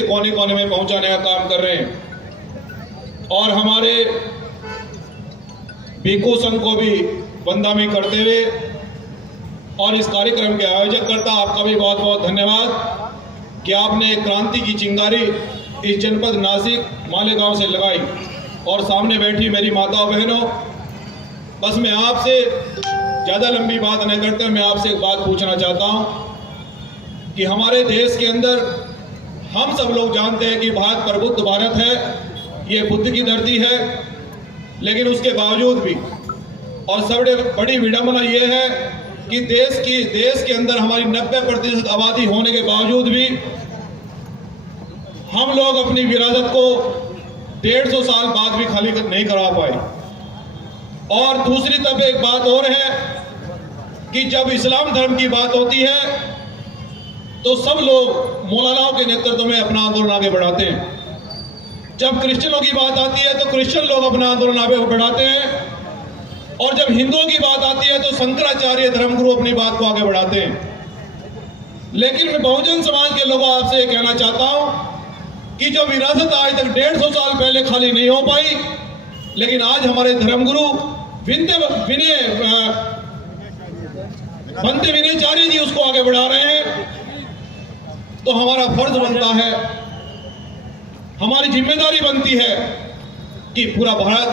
के कोने कोने में पहुंचाने का काम कर रहे हैं। और हमारे भिक्खु संघ को भी वंदना करते हुए और इस कार्यक्रम के आयोजक करता आपका भी बहुत बहुत धन्यवाद कि आपने क्रांति की चिंगारी इस जनपद नासिक मालेगांव से लगाई। और सामने बैठी मेरी माताओं बहनों, बस मैं आपसे ज़्यादा लंबी बात नहीं करते, मैं आपसे एक बात पूछना चाहता हूं कि हमारे देश के अंदर हम सब लोग जानते हैं कि भारत प्रबुद्ध भारत है, ये बुद्ध की धरती है, लेकिन उसके बावजूद भी और सबसे बड़ी विडंबना ये है कि देश के अंदर हमारी 90% आबादी होने के बावजूद भी हम लोग अपनी विरासत को 150 साल बाद भी खाली नहीं करा पाए। और दूसरी तरफ एक बात और है कि जब इस्लाम धर्म की बात होती है तो सब लोग मौलानाओं के नेतृत्व में अपना आंदोलन आगे बढ़ाते हैं। जब क्रिश्चियनों की बात आती है तो क्रिश्चियन लोग अपना आंदोलन आगे बढ़ाते हैं, और जब हिंदुओं की बात आती है तो शंकराचार्य धर्मगुरु अपनी बात को आगे बढ़ाते हैं। लेकिन मैं बहुजन समाज के लोगों आपसे ये कहना चाहता हूं कि जो विरासत आज तक 150 साल पहले खाली नहीं हो पाई, लेकिन आज हमारे धर्मगुरु बनते विनयचार्य जी उसको आगे बढ़ा रहे हैं। तो हमारा फर्ज बनता है, हमारी जिम्मेदारी बनती है कि पूरा भारत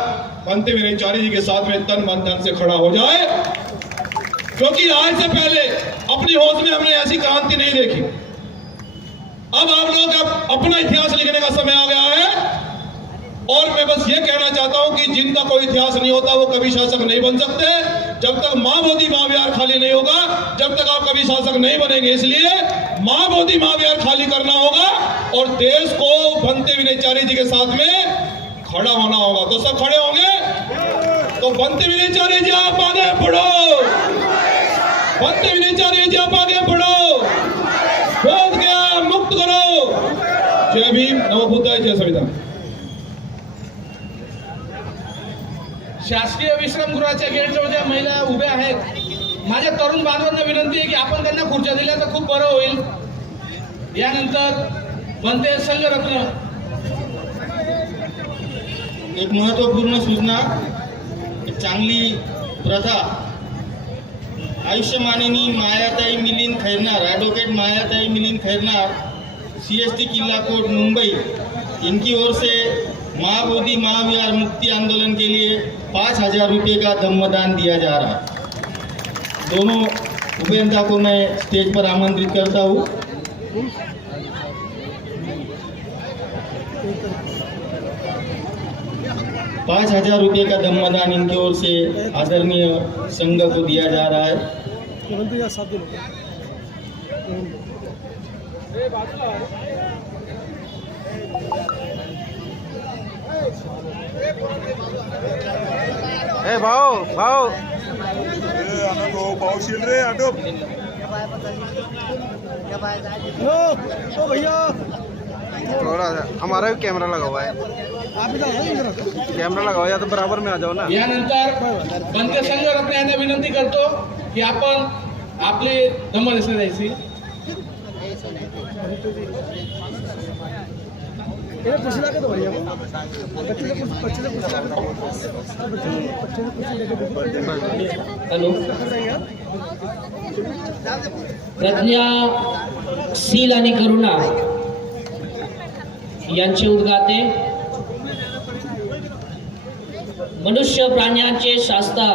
बनते विनयचार्य जी के साथ में तन मन धन से खड़ा हो जाए, क्योंकि आज से पहले अपनी होश में हमने ऐसी क्रांति नहीं देखी। अब आप लोग अपना इतिहास लिखने का समय आ गया है। और मैं बस ये कहना चाहता हूं कि जिनका कोई इतिहास नहीं होता वो कभी शासक नहीं बन सकते। जब तक मां बोधी महाविहार खाली नहीं होगा, जब तक आप कभी शासक नहीं बनेंगे। इसलिए मां बोधी महाविहार खाली करना होगा और देश को बनते विनयचार्य जी के साथ में खड़ा होना होगा। तो सब खड़े होंगे। तो बनते विनयचार्य जी आप आगे बढ़ो, बनते विनयचार्य जी आप आगे बढ़ो, बोध गया मुक्त करो। जय भीम, नमो बुद्धाय, जय संविधान। शासकीय विश्रामगृहाच्या गेटजवळ महिला उभ्या आहेत। माझ्या तरुण बांधवांना विनंती आहे की आपण त्यांना खुर्च्या दिल्या तर खूप बरं होईल। यानंतर बनते संघरत्न एक महत्त्वपूर्ण सूचना, एक चांगली प्रथा आयुष्यमानिनी मायाताई मिलिंद खैरनार, एडवोकेट मायाताई मिलिंद खैरनार, CST किला कोट मुंबई, इनकी ओर से महाबोधि महाविहार मुक्ति आंदोलन के लिए 5,000 रुपये का धम्मदान दिया जा रहा है। दोनों उपेंद्र को मैं स्टेज पर आमंत्रित करता हूँ। ₹5,000 का धम्मदान इनकी ओर से आदरणीय संघ को दिया जा रहा है। ए भाऊ भाऊ रे आटो भैया थोड़ा हमारा भी कैमरा लगा हुआ है, कैमरा लगा हुआ है तो बराबर में आ जाओ ना। यानंतर बनते संघरत्न यांना विनंती करतो की आपण आपले धम्म दिसले द्यायची। हेलो, प्रज्ञा, शील आणि करुणा यांचे उद्गाते, मनुष्य प्राण्यांचे शास्ता,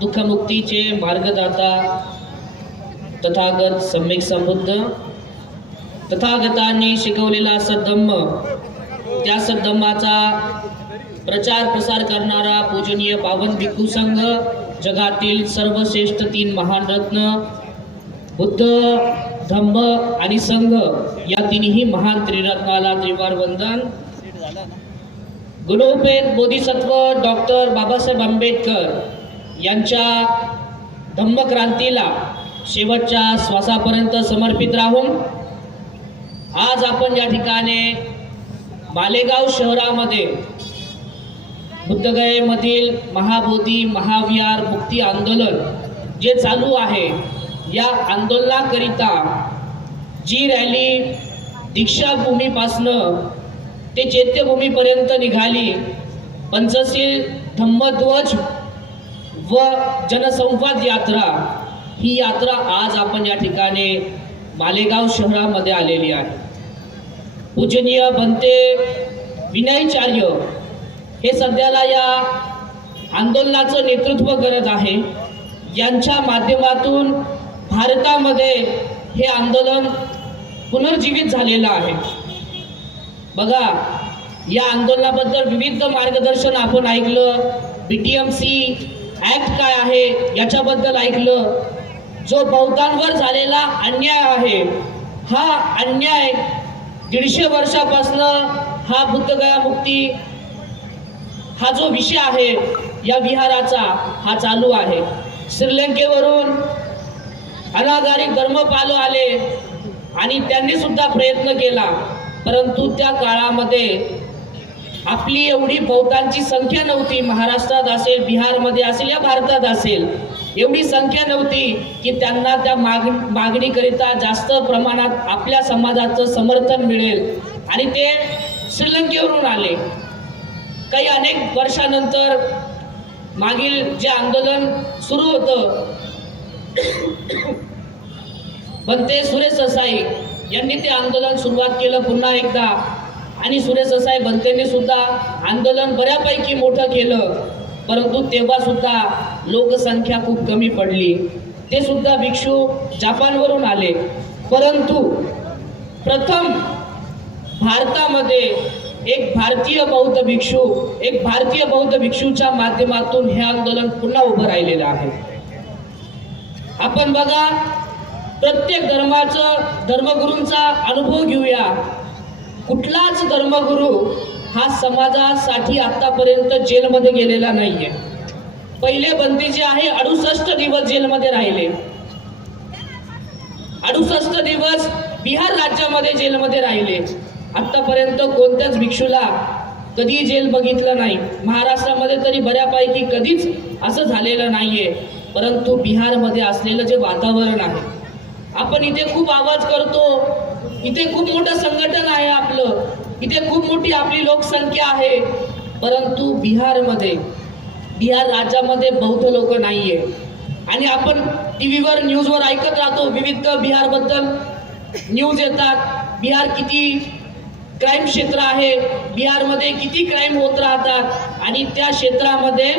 दुःखमुक्तीचे मार्गदाता, तथागत सम्यक संबुद्ध, तथागतांनी शिकवलेला सद्धम्म, त्या सद्धम्माचा प्रचार प्रसार करणारा पूजनीय पावन भिक्खू संघ, जगातील सर्वश्रेष्ठ 3 महान रत्न बुद्ध, धम्म आणि संघ, या तिन्ही महान त्रिरत्नाला त्रिवार वंदन। गुणोपेत बोधिसत्व डॉक्टर बाबासाहेब आंबेडकर यांच्या धम्मक्रांतीला शेवटच्या श्वासापर्यंत समर्पित राहून आज आपण या ठिकाणी मालेगाव शहरामध्ये बुद्धगयेमधील महाबोधी महाविहार मुक्ती आंदोलन जे चालू आहे, या आंदोलनाकरिता जी रॅली दीक्षाभूमीपासनं ते चैत्यभूमीपर्यंत निघाली. पंचशील, धम्मध्वज व जनसंवाद यात्रा, ही यात्रा आज आपण या ठिकाणी मालेगाव शहरामध्ये आलेली आहे. पूजनीय बनते विनयचार्य हे सध्याला या आंदोलनाचं नेतृत्व करत आहे. यांच्या माध्यमातून भारतामध्ये हे आंदोलन पुनर्जीवित झालेलं आहे. बघा, या आंदोलनाबद्दल विविध मार्गदर्शन आपण ऐकलं. BTMC ॲक्ट काय आहे याच्याबद्दल ऐकलं. जो बौद्धांवर झालेला अन्याय आहे, हा अन्याय 150 वर्षापासून हा बुद्धगया मुक्ती हा जो विषय आहे या विहाराचा हा चालू आहे. श्रीलंकेवरून अनागारिक धर्मपाल आले आणि त्यांनी सुद्धा प्रयत्न केला, परंतु त्या काळामध्ये आपली एवढी बौद्धांची संख्या नव्हती. महाराष्ट्रात असेल, बिहारमध्ये असेल, या भारतात असेल, एवढी संख्या नव्हती की त्यांना त्या मागणीकरिता जास्त प्रमाणात आपल्या समाजाचं समर्थन मिळेल. आणि ते श्रीलंकेवरून आले. काही अनेक वर्षानंतर मागील जे आंदोलन सुरू होतं, बनते सुरेश ससाई यांनी ते आंदोलन सुरुवात केलं पुन्हा एकदा. आणि सुरेश ससाई बनतेने सुद्धा आंदोलन बऱ्यापैकी मोठं केलं, परंतु तेव्हा सुद्धा लोकसंख्या खूप कमी पडली. ते सुद्धा भिक्षू जपानवरून आले. परंतु प्रथम भारतामध्ये एक भारतीय बौद्ध भिक्षूच्या माध्यमातून हे आंदोलन पुन्हा उभं राहिलेलं आहे. आपण बघा, प्रत्येक धर्मगुरूंचा अनुभव घेऊया. कुठलाच धर्मगुरू हा समाजासाठी आतापर्यंत जेलमध्ये गेलेला नाहीये. पहिले बंदी जे आहे 68 दिवस जेलमध्ये राहिले. 68 दिवस बिहार राज्यामध्ये जेलमध्ये राहिले. आतापर्यंत कोणत्याच भिक्षूला कधी जेल बघितलं नाही. महाराष्ट्रामध्ये तरी बऱ्यापैकी कधीच असं झालेलं नाहीये. परंतु बिहारमध्ये असलेलं जे वातावरण आहे, आपण इथे खूप आवाज करतो, इथे खूप मोठं संघटन आहे आपलं, इथे खूप मोठी आपली लोकसंख्या आहे, परंतु बिहार राज्यामध्ये बौद्ध लोक नाहीये. आणि आपण टीव्हीवर, न्यूजवर ऐकत राहतो, विविध बिहारबद्दल न्यूज येतात. बिहार किती क्राईम क्षेत्र आहे, बिहारमध्ये किती क्राईम होत राहतात, आणि त्या क्षेत्रामध्ये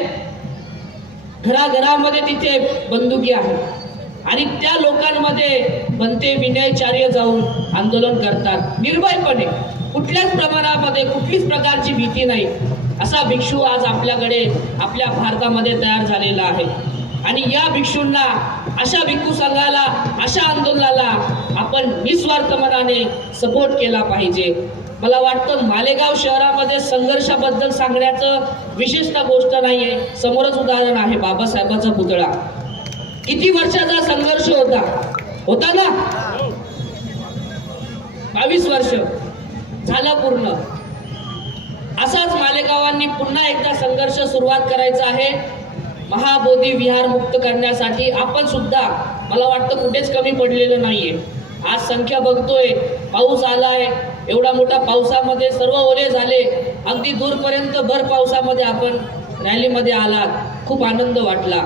घराघरामध्ये तिथे बंदुकी आहे. आणि त्या लोकांमध्ये बनते विनयचार्य जाऊन आंदोलन करतात निर्भयपणे, कुठल्याच प्रमाणामध्ये कुठलीच प्रकारची भीती नाही. असा भिक्षू आज आपल्याकडे आपल्या भारतामध्ये तयार झालेला आहे. आणि या भिक्षूंना, अशा भिक्षू संघाला, अशा आंदोलनाला आपण निस्वार्थ मनाने सपोर्ट केला पाहिजे. मला वाटतं मालेगाव शहरामध्ये संघर्षाबद्दल सांगण्याचं विशेषतः गोष्ट नाहीये. समोरच उदाहरण आहे बाबासाहेबांचा पुतळा. किती वर्षाचा संघर्ष होता ना? 22 वर्ष झालं पूर्ण. असाच मालेगावांनी पुन्हा एकदा संघर्ष सुरुवात करायचा आहे. महाबोधी विहार मुक्त करण्यासाठी आपण सुद्धा, मला वाटतं, कुठेच कमी पडलेलं नाहीये. आज संख्या बघतोय, पाऊस आलाय, एवढा मोठा पावसामध्ये सर्व ओले झाले, अगदी दूरपर्यंत भर पावसामध्ये आपण रॅलीमध्ये आलात, खूप आनंद वाटला.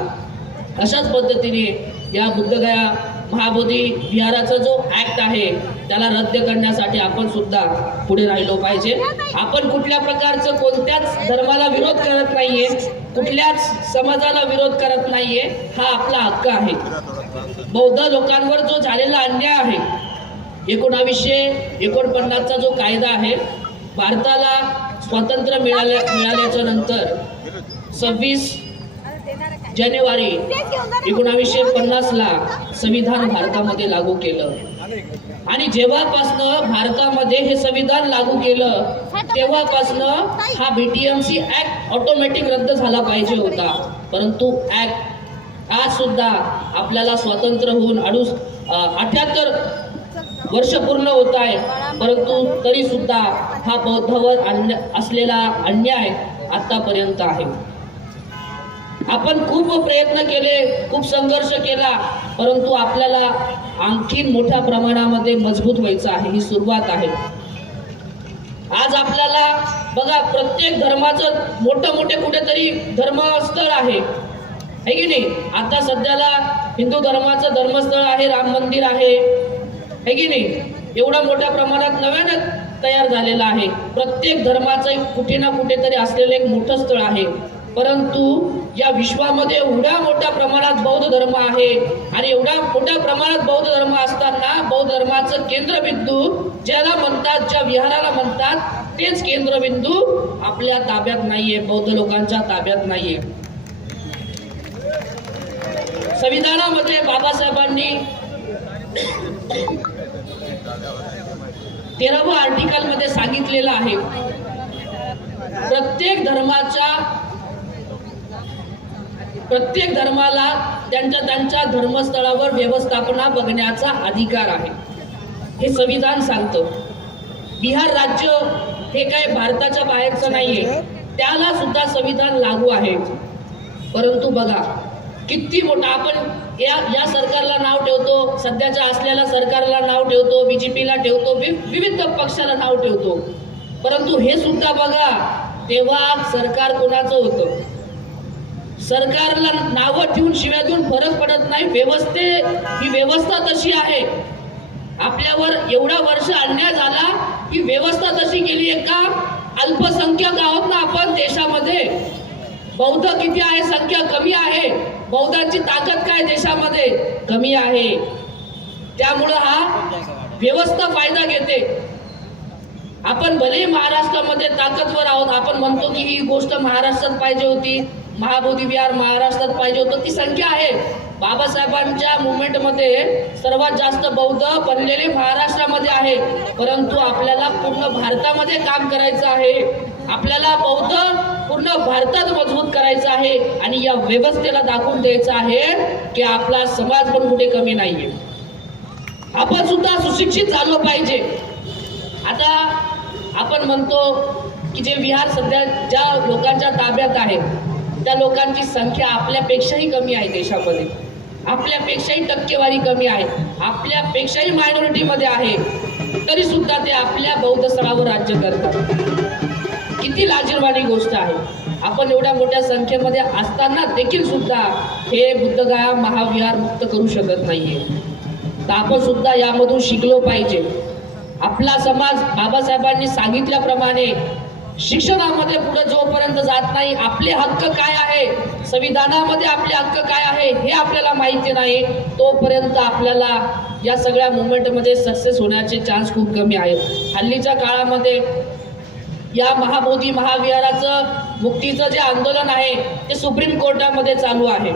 अशाच पद्धतीने या बुद्धगया महाबोधी विहाराचा जो ॲक्ट आहे त्याला रद्द करण्यासाठी आपण सुद्धा पुढे राहिलो पाहिजे. आपण कुठल्या प्रकारचं कोणत्याच धर्माला विरोध करत नाहीये, कुठल्याच समाजाला विरोध करत नाहीये. हा आपला हक्क आहे. बौद्ध लोकांवर जो झालेला अन्याय आहे, 1949चा जो कायदा आहे, भारताला स्वातंत्र्य मिळाल्याच्या नंतर 26 जानेवारी 1950ला संविधान भारतामध्ये लागू केलं. आणि जेव्हापासनं भारतामध्ये हे संविधान लागू केलं तेव्हापासनं हा BTMC ॲक्ट ऑटोमॅटिक रद्द झाला पाहिजे होता. परंतु ॲक्ट आज सुद्धा आपल्याला स्वातंत्र्य होऊन 78 वर्ष पूर्ण होत आहे, परंतु तरी सुद्धा हा बौद्धावर असलेला अन्याय आतापर्यंत आहे. आपण खूप प्रयत्न केले, खूप संघर्ष केला, परंतु आपल्याला आणखीन मोठ्या प्रमाणामध्ये मजबूत व्हायचं आहे. ही सुरुवात आहे. आज आपल्याला बघा, प्रत्येक धर्माचं मोठे कुठेतरी धर्मस्थळ आहे की नाही. आता सध्याला हिंदू धर्माचं धर्मस्थळ आहे, राम मंदिर आहे की नाही. एवढा मोठ्या प्रमाणात नव्यानं तयार झालेला आहे. प्रत्येक धर्माचं कुठे ना कुठेतरी असलेलं एक मोठं स्थळ आहे. परंतु या विश्वामध्ये एवढ्या मोठ्या प्रमाणात बौद्ध धर्म आहे आणि एवढ्या मोठ्या प्रमाणात बौद्ध धर्म असताना बौद्ध धर्माचं केंद्रबिंदू ज्याला म्हणतात, ज्या विहाराला म्हणतात, तेच केंद्रबिंदू आपल्या ताब्यात नाहीये, बौद्ध लोकांच्या ताब्यात नाहीये. संविधानामध्ये बाबासाहेबांनी 13व्या आर्टिकल मध्ये सांगितलेलं आहे, प्रत्येक धर्माला त्यांच्या धर्मस्थळावर व्यवस्थापना बघण्याचा अधिकार आहे. हे संविधान सांगतं. बिहार राज्य हे काय भारताच्या बाहेरचं नाहीये, त्याला सुद्धा संविधान लागू आहे. परंतु बघा किती मोठा आपण या सरकारला नाव ठेवतो, सध्याच्या असलेल्या सरकारला नाव ठेवतो, बीजेपीला ठेवतो, विविध पक्षाला नाव ठेवतो. परंतु हे सुद्धा बघा, तेव्हा सरकार कोणाचं होतं? सरकारला नावं ठेवून शिव्या देऊन फरक पडत नाही. ही व्यवस्था तशी आहे. आपल्यावर एवढा वर्ष अन्याय झाला, ही व्यवस्था तशी केली आहे का? अल्पसंख्याक आहोत ना आपण देशामध्ये. बौद्ध किती आहे? संख्या कमी आहे. बौद्धांची ताकद काय देशामध्ये? कमी आहे. त्यामुळं हा व्यवस्था फायदा घेते. आपण भले महाराष्ट्रामध्ये ताकदवर आहोत, आपण म्हणतो की ही गोष्ट महाराष्ट्रात पाहिजे होती, महाबोधी विहार महाराष्ट्रात पाहिजे होतं, ती संख्या आहे. बाबासाहेबांच्या मुवमेंटमध्ये सर्वात जास्त बौद्ध बनलेले महाराष्ट्रामध्ये आहे. परंतु आपल्याला पूर्ण भारतामध्ये काम करायचं आहे. आपल्याला बौद्ध पूर्ण भारतात मजबूत करायचं आहे आणि या व्यवस्थेला दाखवून द्यायचं आहे की आपला समाज पण कुठे कमी नाहीये. आपण सुद्धा सुशिक्षित झालो पाहिजे. आता आपण म्हणतो की जे विहार सध्या ज्या लोकांच्या ताब्यात आहे, त्या लोकांची संख्या आपल्यापेक्षाही कमी आहे देशामध्ये. आपल्यापेक्षाही टक्केवारी कमी आहे, आपल्यापेक्षाही मायनॉरिटीमध्ये आहे, तरी सुद्धा ते आपल्या बौद्ध स्थळावर राज्य करतात. किती लाजिरवाणी गोष्ट आहे. आपण एवढ्या मोठ्या संख्येमध्ये असताना देखील सुद्धा हे बुद्धगया महाविहार मुक्त करू शकत नाहीये. तर आपण सुद्धा यामधून शिकलो पाहिजे. आपला समाज बाबासाहेबांनी सांगितल्याप्रमाणे शिक्षणामध्ये पुढे जोपर्यंत जात नाही, आपले हक्क काय आहे, संविधानामध्ये आपले हक्क काय आहे हे आपल्याला माहिती नाही, तोपर्यंत आपल्याला या सगळ्या मुवमेंटमध्ये सक्सेस होण्याचे चान्स खूप कमी आहेत. हल्लीच्या काळामध्ये या महाबोधी महाविहाराचं मुक्तीचं जे आंदोलन आहे ते सुप्रीम कोर्टामध्ये चालू आहे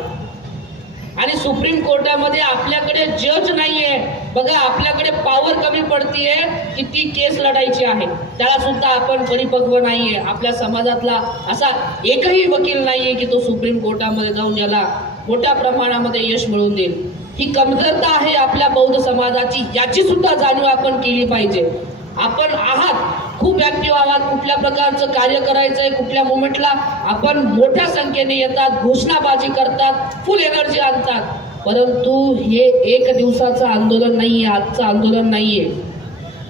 आणि सुप्रीम कोर्टामध्ये आपल्याकडे जज नाहीये. बघा, आपल्याकडे पॉवर कमी पडतीये की ती केस लढायची आहे, त्याला सुद्धा आपण परिपक्व नाहीये. आपल्या समाजातला असा एकही वकील नाहीये की तो सुप्रीम कोर्टामध्ये जाऊन याला मोठ्या प्रमाणामध्ये यश मिळवून देईल. ही कमतरता आहे आपल्या बौद्ध समाजाची, याची सुद्धा जाणीव आपण केली पाहिजे. आपण आहात खूप ऍक्टिव्ह आहात, कुठल्या प्रकारचं कार्य करायचंय, कुठल्या मुवमेंटला आपण मोठ्या संख्येने येतात, घोषणाबाजी करतात, फुल एनर्जी आणतात. परंतु हे एक दिवसाचं आंदोलन नाहीये, आजचं आंदोलन नाहीये.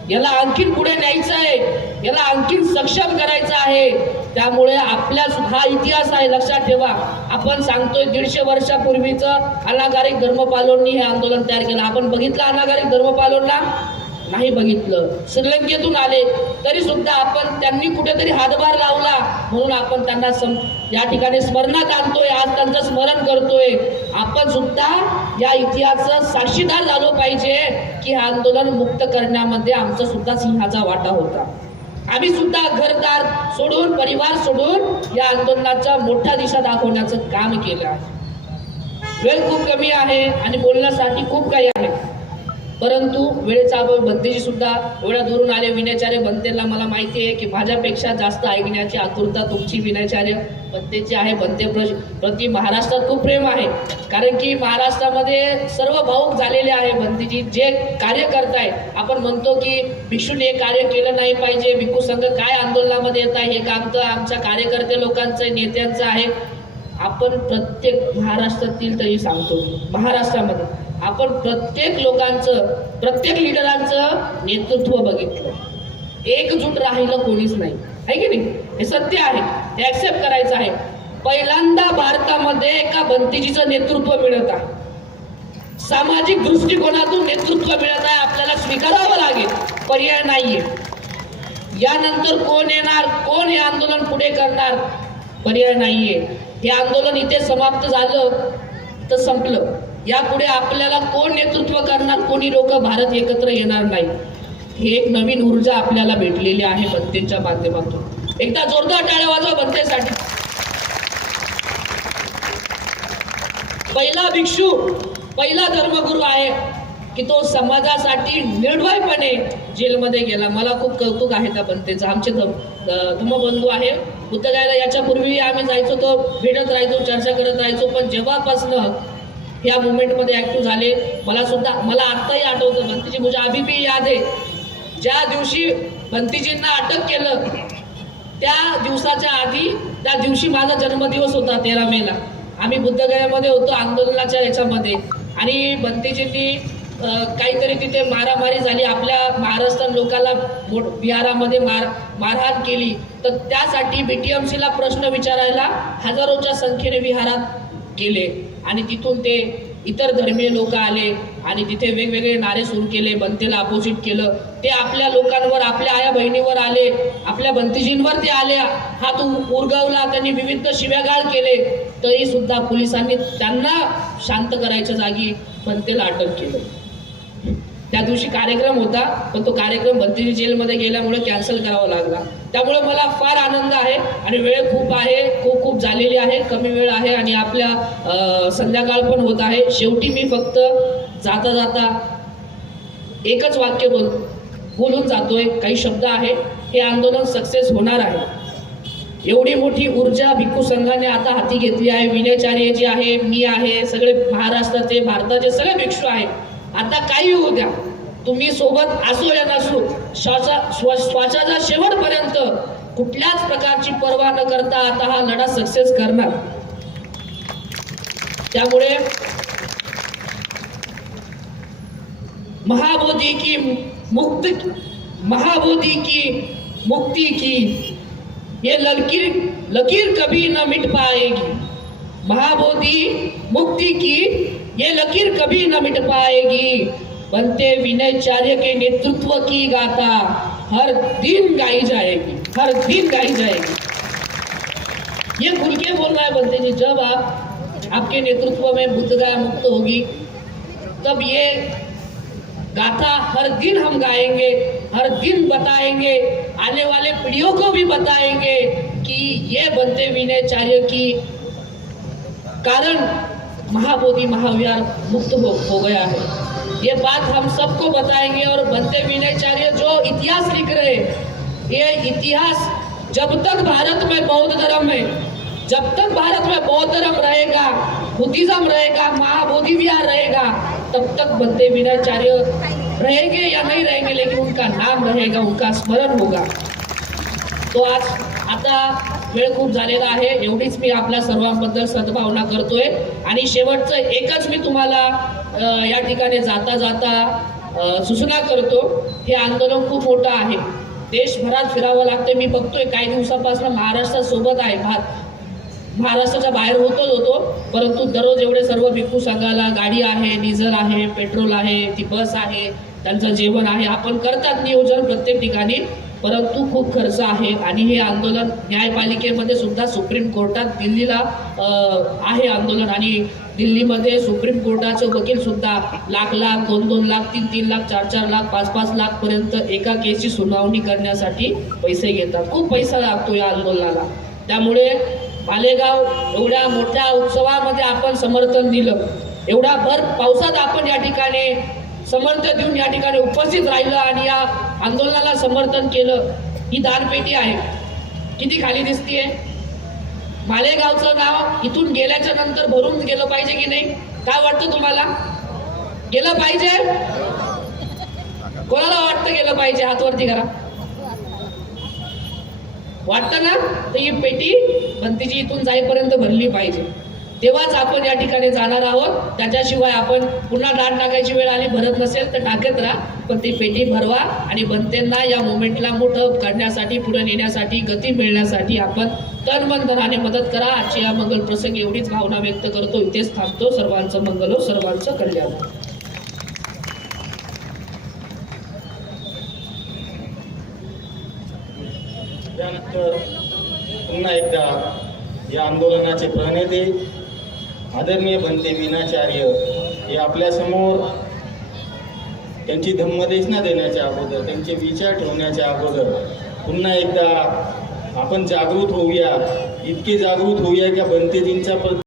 याला आणखीन पुढे न्यायचं आहे, याला आणखीन सक्षम करायचं आहे. त्यामुळे आपल्या हा इतिहास आहे, लक्षात ठेवा. आपण सांगतोय 150 वर्षापूर्वीचं अनागारिक धर्मपालोंनी हे आंदोलन तयार केलं. आपण बघितलं अनागारिक धर्मपालोंना? नाही बघितलं. श्रीलंकेतून आले तरी सुद्धा आपण त्यांनी कुठेतरी हातभार लावला म्हणून आपण त्यांना या ठिकाणी स्मरणात आणतोय, आज त्यांचं स्मरण करतोय. आपण सुद्धा या इतिहासाचा साक्षीदार झालो पाहिजे की हे आंदोलन मुक्त करण्यामध्ये आमचा सुद्धा सिंहाचा वाटा होता. आम्ही सुद्धा घरदार सोडून, परिवार सोडून या आंदोलनाचा मोठा दिशा दाखवण्याचं काम केलं आहे. वेळ खूप कमी आहे आणि बोलण्यासाठी खूप काही आहे, परंतु वेळेचा अभाव. भंतेजी सुद्धा एवढ्या दुरून आले, विनयाचार्य भंतेला मला माहिती आहे की माझ्यापेक्षा जास्त ऐकण्याची आतुरता तुमची विनयाचार्य भंतेची आहे. भंते प्रति महाराष्ट्रात खूप प्रेम आहे, कारण की महाराष्ट्रामध्ये सर्व भाऊक झालेले आहे. भंतेजी जे कार्य करताय, आपण म्हणतो की भिक्षूने हे कार्य केलं नाही पाहिजे, भिक्खू संघ काय आंदोलनामध्ये येत आहे, हे काम तर आमच्या कार्यकर्ते लोकांचं, नेत्यांचं आहे. आपण प्रत्येक महाराष्ट्रातील तरी सांगतो, महाराष्ट्रामध्ये आपण प्रत्येक लोकांचं, प्रत्येक लिडरांचं नेतृत्व बघितलं. एकजूट राहिलं कोणीच नाही, आहे की नाही? हे सत्य आहे, हे ऍक्सेप्ट करायचं आहे. पहिल्यांदा भारतामध्ये एका भंतीजीचं नेतृत्व मिळत आहे, सामाजिक दृष्टिकोनातून नेतृत्व मिळत आहे, आपल्याला स्वीकारावं लागेल, पर्याय नाहीये. यानंतर कोण येणार, कोण हे आंदोलन पुढे करणार, पर्याय नाहीये. हे आंदोलन इथे समाप्त झालं तर संपलं. यापुढे आपल्याला कोण नेतृत्व करणार, कोणी लोक भारत एकत्र येणार नाही. ही एक नवीन ऊर्जा आपल्याला भेटलेली आहे बनतेच्या माध्यमातून. एकदा जोरदार टाळ्या वाजवा बनतेसाठी. पहिला भिक्षू, पहिला धर्मगुरू आहे की तो समाजासाठी निर्भयपणे जेलमध्ये गेला. मला खूप कौतुक आहे त्या बनतेचं. आमचे धम्मबंधू आहे बुद्धगयाला, याच्यापूर्वी आम्ही जायचो तो भेटत राहायचो, चर्चा करत राहायचो. पण जेव्हापासनं ह्या मुवमेंटमध्ये ऍक्टिव्ह झाले, मला आत्ताही आठवतं, बनतेजी मुझे अभी भी याद आहे, ज्या दिवशी बनतेजींना अटक केलं त्या दिवसाच्या आधी, त्या दिवशी माझा जन्मदिवस होता 13 मेला. आम्ही बुद्धगयामध्ये होतो आंदोलनाच्या याच्यामध्ये, आणि बनतेजींनी काहीतरी तिथे मारामारी झाली, आपल्या महाराष्ट्र लोकांना बिहारामध्ये मारहाण केली. तर त्यासाठी BTMCला प्रश्न विचारायला हजारोच्या संख्येने विहारात गेले, आणि तिथून ते इतर धर्मीय लोक आले आणि तिथे वेगवेगळे नारे सुरू केले, बनतेला अपोजिट केलं. ते आपल्या लोकांवर, आपल्या आया बहिणीवर आले, आपल्या बनतेजींवर ते आले, हात उरगवला, त्यांनी विविध शिव्यागाळ केले. तरी सुद्धा पोलिसांनी त्यांना शांत करायच्या जागी बनतेला अटक केलं. त्या दिवशी कार्यक्रम होता, पण तो कार्यक्रम बनतेजी जेलमध्ये गेल्यामुळे कॅन्सल करावा लागला. त्यामुळे मला फार आनंद आहे, आणि वेळ खूप आहे, खूप झालेली आहे, कमी वेळ आहे, आणि आपल्या संध्याकाळ पण होत आहे. शेवटी मी फक्त जाता जाता एकच वाक्य बोलून जातोय, काही शब्द आहे. हे आंदोलन सक्सेस होणार आहे. एवढी मोठी ऊर्जा भिक्खू संघाने आता हाती घेतली आहे. विनयचार्य जे आहे, मी आहे, सगळे महाराष्ट्राचे, भारताचे सगळे भिक्षू आहे. आता काही होऊ द्या, तुम्ही सोबत असो या नसो, श्वासाच्या शेवटपर्यंत कुठल्याच प्रकारची पर्वा न करता आता हा लढा सक्सेस करणार. त्यामुळे महाबोधी की मुक्ति की ये लकीर कभी न मिट पाएगी. महाबोधी मुक्ति की ये लकीर कभी न मिट पाएगी. बनते विनयचार्य के नेतृत्व की गाथा हर दिन गाई जाएगी, हर दिन गाई जाएगी. ये खुल के बोल रहा है बनते जी, जब आपके नेतृत्व में बुद्धगया मुक्त होगी, तब ये गाथा हर दिन हम गाएंगे, हर दिन बताएंगे, आने वाले पीढ़ियों को भी बताएंगे कि ये बनते विनयचार्य की कारण महाबोधि महाविहार मुक्त हो गया है. ये बात हम सबको बताएंगे. और बनते विनयचार्य जो इतिहास लिख रहे, ये इतिहास जब तक भारत में बौद्ध धर्म है, जब तक भारत में बौद्ध धर्म रहेगा, बुद्धिज्म रहेगा, महाबोधि विहार रहेगा, तब तक बनते विनयचार्य रहेंगे या नहीं रहेंगे, लेकिन उनका नाम रहेगा, उनका स्मरण होगा. तो आज आता वेळ खूप झालेला आहे. एवढीच मी आपल्या सर्वांबद्दल सद्भावना करतोय. आणि शेवटचं एकच मी तुम्हाला या ठिकाणी जाता जाता सूचना करतो. हे आंदोलन खूप मोठं आहे, देशभरात फिरावं लागतं. मी बघतोय काही दिवसापासून महाराष्ट्रासोबत आहे, महाराष्ट्राच्या बाहेर होतो, परंतु दररोज एवढे सर्व भिक्खू संघाला गाडी आहे, डिझेल आहे, पेट्रोल आहे, ती बस आहे, त्यांचं जेवण आहे, आपण करतात नियोजन प्रत्येक ठिकाणी, परंतु खूप खर्च आहे. आणि हे आंदोलन न्यायपालिकेमध्ये सुद्धा सुप्रीम कोर्टात दिल्लीला आहे आंदोलन, आणि दिल्लीमध्ये सुप्रीम कोर्टाचे वकील सुद्धा लाख 2 लाख 3 लाख 4 लाख 5 लाख पर्यंत एका केसची सुनावणी करण्यासाठी पैसे घेतात. खूप पैसा लागतो या आंदोलनाला. त्यामुळे मालेगाव एवढ्या मोठ्या उत्सवामध्ये आपण समर्थन दिलं, एवढा भर पावसात आपण या ठिकाणी समर्थन देऊन या ठिकाणी उपस्थित राहिलं आणि या आंदोलनाला समर्थन केलं. ही दानपेटी आहे, किती खाली दिसतीये. मालेगावचं नाव इथून गेल्याच्या नंतर भरून गेलं पाहिजे की नाही? काय वाटतं तुम्हाला? गेलं पाहिजे? कोणाला वाटतं गेलं पाहिजे? हात वरती करा. वाटतं ना? तर ही पेटी बंतीची इथून जाईपर्यंत भरली पाहिजे, तेव्हाच आपण या ठिकाणी जाणार आहोत. त्याच्याशिवाय आपण पुन्हा दाट टाकायची वेळ आली, भरत नसेल तर टाकत राहा, पण ती पेटी भरवा आणि बनतेंना या मुवमेंटला मोठं करण्यासाठी, पुढे नेण्यासाठी, गती मिळण्यासाठी आपण तन मन धनाने मदत करा. आजची या मंगल प्रसंगी एवढीच भावना व्यक्त करतो, इथेच थांबतो. सर्वांचं मंगल हो, सर्वांचं कल्याण. त्यानंतर पुन्हा एकदा या आंदोलनाचे प्रणेते आदरणीय बनते मीनाचार्य हे आपल्यासमोर त्यांची धम्मदेशना देण्याच्या अगोदर, त्यांचे विचार ठेवण्याच्या अगोदर पुन्हा एकदा आपण जागृत होऊया, इतके जागृत होऊया की बनतेजींचा